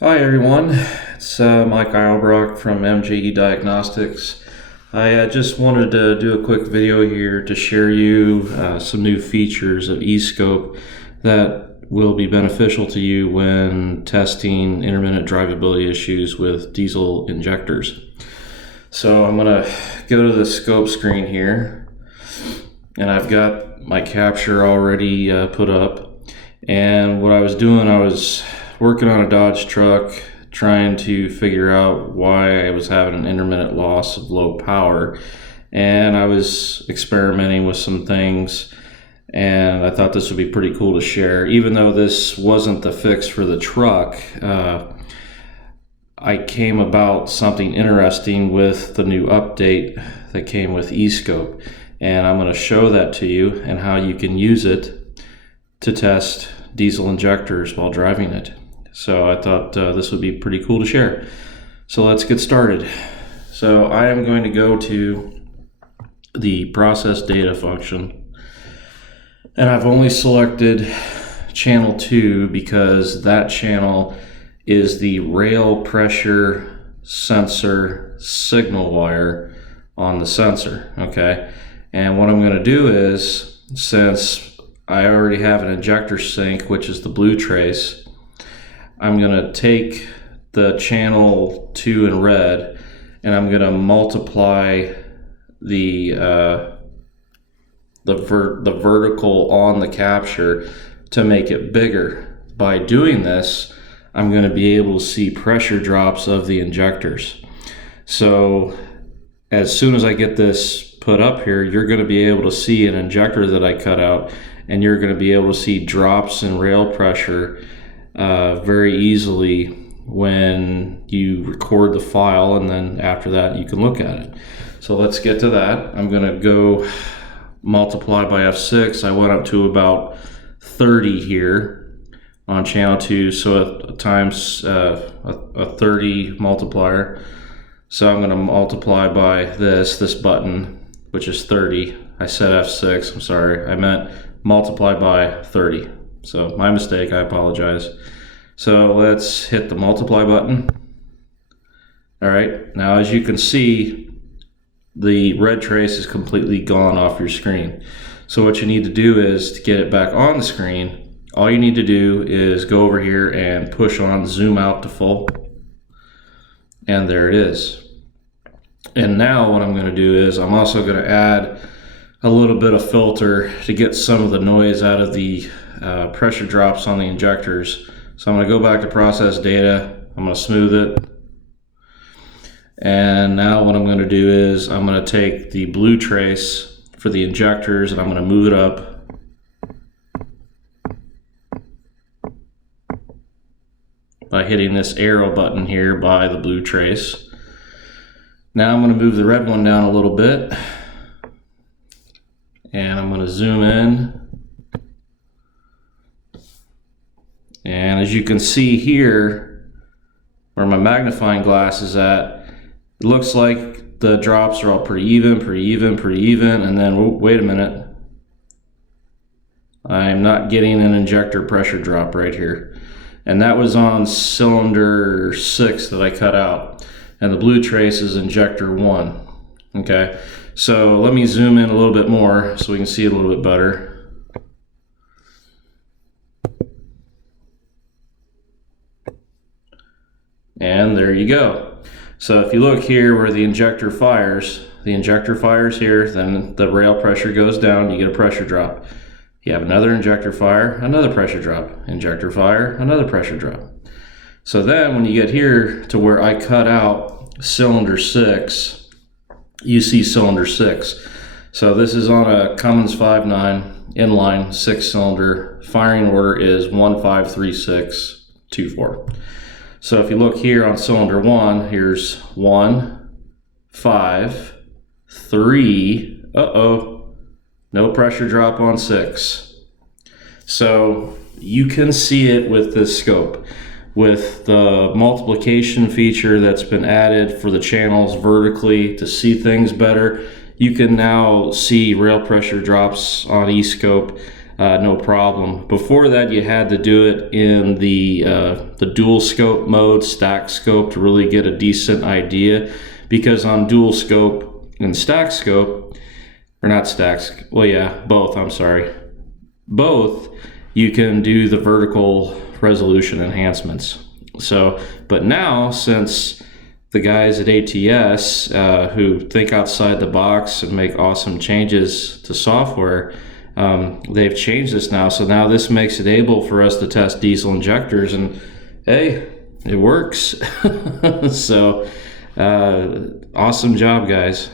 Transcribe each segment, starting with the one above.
Hi everyone, it's Mike Eilbrock from MJE Diagnostics. I just wanted to do a quick video here to share you some new features of Escope that will be beneficial to you when testing intermittent drivability issues with diesel injectors. So I'm going to go to the scope screen here, and I've got my capture already put up. And what I was doing, I was working on a Dodge truck trying to figure out why I was having an intermittent loss of low power, and I was experimenting with some things, and I thought this would be pretty cool to share. Even though this wasn't the fix for the truck, I came about something interesting with the new update that came with Escope, and I'm going to show that to you and how you can use it to test diesel injectors while driving it. So I thought this would be pretty cool to share. So let's get started. So I am going to go to the process data function, and I've only selected channel 2 because that channel is the rail pressure sensor signal wire on the sensor, okay? And what I'm going to do is, since I already have an injector sync, which is the blue trace, I'm going to take the channel 2 in red, and I'm going to multiply the vertical on the capture to make it bigger. By doing this, I'm going to be able to see pressure drops of the injectors. So as soon as I get this put up here, you're going to be able to see an injector that I cut out, and you're going to be able to see drops in rail pressure very easily when you record the file, and then after that you can look at it. So let's get to that. I'm going to go multiply by F6. I went up to about 30 here on channel 2, so a times a 30 multiplier. So I'm going to multiply by this button, which is 30. I said F6, I'm sorry, I meant multiply by 30. So my mistake, I apologize. So let's hit the multiply button. All right, now as you can see, the red trace is completely gone off your screen. So what you need to do is, to get it back on the screen, all you need to do is go over here and push on zoom out to full. And there it is. And now what I'm going to do is, I'm also going to add a little bit of filter to get some of the noise out of the pressure drops on the injectors. So I'm going to go back to process data, I'm going to smooth it, and now what I'm going to do is I'm going to take the blue trace for the injectors and I'm going to move it up. By hitting this arrow button here by the blue trace. Now I'm going to move the red one down a little bit, and I'm going to zoom in. And as you can see here, where my magnifying glass is at, it looks like the drops are all pretty even, and then wait a minute. I'm not getting an injector pressure drop right here. And that was on cylinder 6 that I cut out. And the blue trace is injector 1. Okay, so let me zoom in a little bit more so we can see it a little bit better. And there you go. So if you look here where the injector fires here, then the rail pressure goes down, you get a pressure drop. You have another injector fire, another pressure drop. Injector fire, another pressure drop. So then when you get here to where I cut out cylinder 6, you see cylinder 6. So this is on a Cummins 5.9 inline 6-cylinder. Firing order is 153624. So if you look here on cylinder 1, here's 1, 5, 3, no pressure drop on 6. So you can see it with this scope. With the multiplication feature that's been added for the channels vertically to see things better, you can now see rail pressure drops on Escope no problem. Before that, you had to do it in the dual scope mode, stack scope, to really get a decent idea, because on dual scope and stack scope, or not stacks, well, yeah, both, I'm sorry, both, you can do the vertical resolution enhancements. So, but now, since the guys at ATS who think outside the box and make awesome changes to software, they've changed this now. So now this makes it able for us to test diesel injectors, and hey, it works. So awesome job, guys.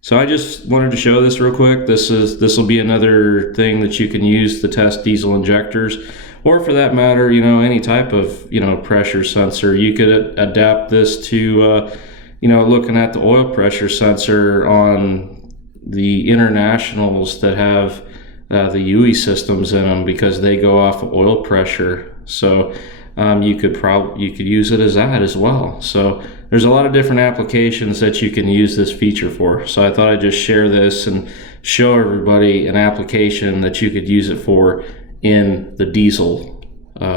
So I just wanted to show this real quick. This will be another thing that you can use to test diesel injectors, or for that matter, any type of, pressure sensor. You could adapt this to, looking at the oil pressure sensor on the internationals that have the UE systems in them, because they go off of oil pressure. So you could use it as that as well. So there's a lot of different applications that you can use this feature for. So I thought I'd just share this and show everybody an application that you could use it for in the diesel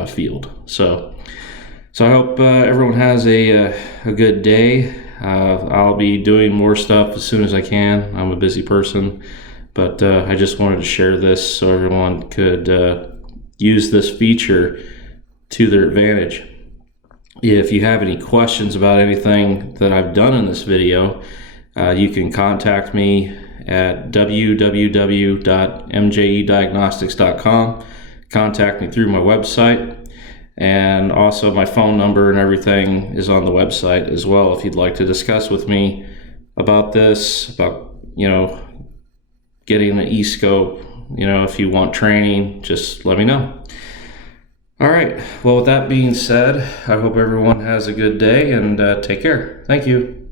field. So I hope everyone has a good day. I'll be doing more stuff as soon as I can. I'm a busy person, but I just wanted to share this so everyone could use this feature to their advantage. If you have any questions about anything that I've done in this video, you can contact me at www.mjediagnostics.com. Contact me through my website, and also my phone number and everything is on the website as well. If you'd like to discuss with me about this, about getting an Escope, if you want training, just let me know. All right, well, with that being said, I hope everyone has a good day, and take care. Thank you.